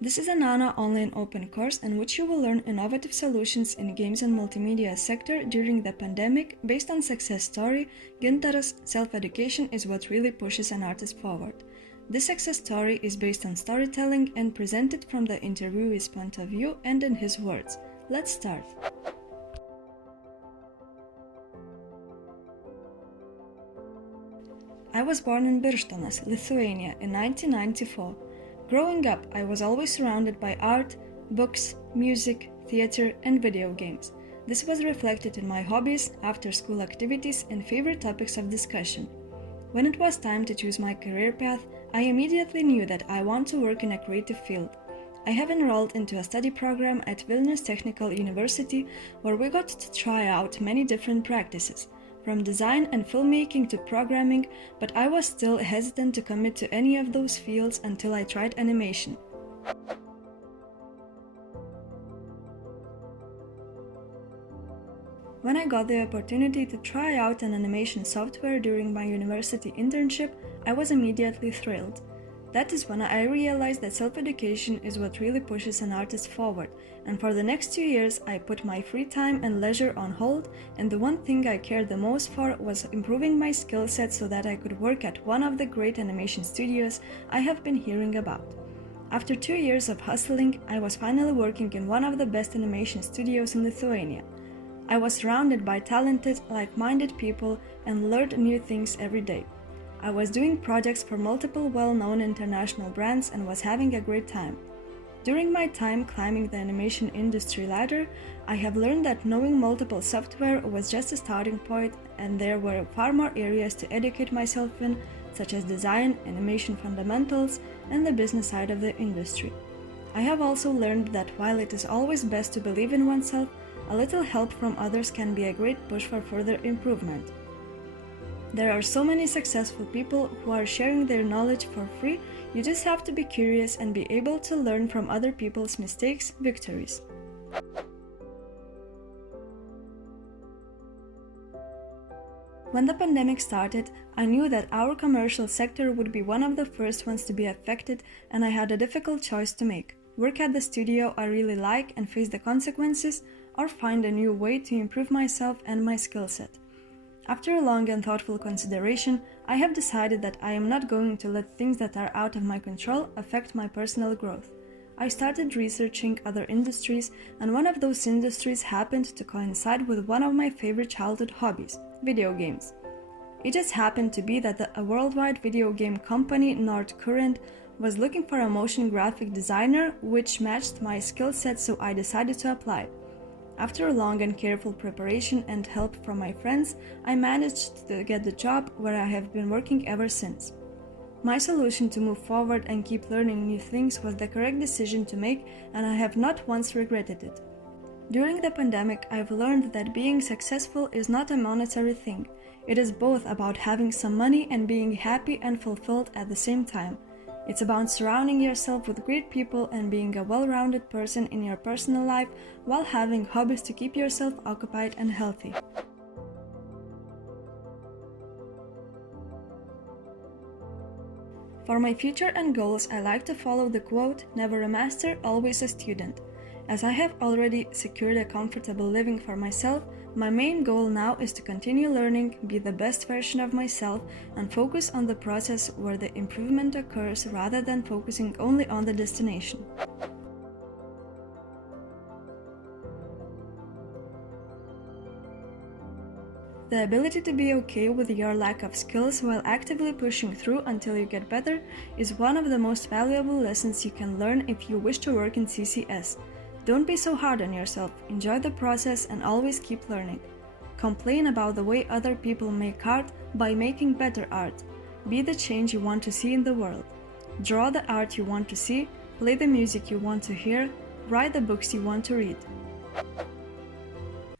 This is an ANA online open course in which you will learn innovative solutions in games and multimedia sector during the pandemic based on success story. Gintaras self-education is what really pushes an artist forward. This success story is based on storytelling and presented from the interviewee's point of view and in his words. Let's start. I was born in Birštonas, Lithuania in 1994. Growing up, I was always surrounded by art, books, music, theater, and video games. This was reflected in my hobbies, after-school activities, and favorite topics of discussion. When it was time to choose my career path, I immediately knew that I want to work in a creative field. I have enrolled into a study program at Vilnius Technical University where we got to try out many different practices, from design and filmmaking to programming, but I was still hesitant to commit to any of those fields until I tried animation. When I got the opportunity to try out an animation software during my university internship, I was immediately thrilled. That is when I realized that self-education is what really pushes an artist forward, and for the next 2 years I put my free time and leisure on hold, and the one thing I cared the most for was improving my skill set so that I could work at one of the great animation studios I have been hearing about. After 2 years of hustling, I was finally working in one of the best animation studios in Lithuania. I was surrounded by talented, like-minded people and learned new things every day. I was doing projects for multiple well-known international brands and was having a great time. During my time climbing the animation industry ladder, I have learned that knowing multiple software was just a starting point, and there were far more areas to educate myself in, such as design, animation fundamentals, and the business side of the industry. I have also learned that while it is always best to believe in oneself, a little help from others can be a great push for further improvement. There are so many successful people who are sharing their knowledge for free. You just have to be curious and be able to learn from other people's mistakes. Victories. When the pandemic started, I knew that our commercial sector would be one of the first ones to be affected, and I had a difficult choice to make: work at the studio I really like and face the consequences, or find a new way to improve myself and my skill set. After a long and thoughtful consideration, I have decided that I am not going to let things that are out of my control affect my personal growth. I started researching other industries, and one of those industries happened to coincide with one of my favorite childhood hobbies, video games. It just happened to be that a worldwide video game company, Nord Current, was looking for a motion graphic designer, which matched my skill set, so I decided to apply. After a long and careful preparation and help from my friends, I managed to get the job where I have been working ever since. My solution to move forward and keep learning new things was the correct decision to make, and I have not once regretted it. During the pandemic, I've learned that being successful is not a monetary thing. It is both about having some money and being happy and fulfilled at the same time. It's about surrounding yourself with great people and being a well-rounded person in your personal life while having hobbies to keep yourself occupied and healthy. For my future and goals, I like to follow the quote, "Never a master, always a student." As I have already secured a comfortable living for myself, my main goal now is to continue learning, be the best version of myself, and focus on the process where the improvement occurs rather than focusing only on the destination. The ability to be okay with your lack of skills while actively pushing through until you get better is one of the most valuable lessons you can learn if you wish to work in CCS. Don't be so hard on yourself, enjoy the process and always keep learning. Complain about the way other people make art by making better art. Be the change you want to see in the world. Draw the art you want to see, play the music you want to hear, write the books you want to read.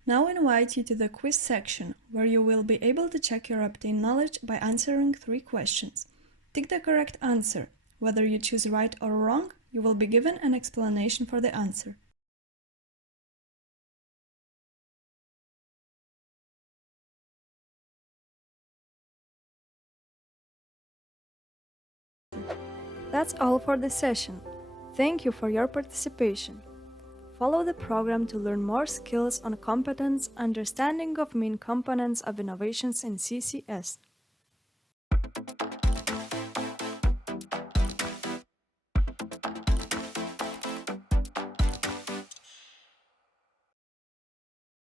Now I invite you to the quiz section, where you will be able to check your obtained knowledge by answering 3 questions. Tick the correct answer. Whether you choose right or wrong, you will be given an explanation for the answer. That's all for this session. Thank you for your participation. Follow the program to learn more skills on competence, understanding of main components of innovations in CCS.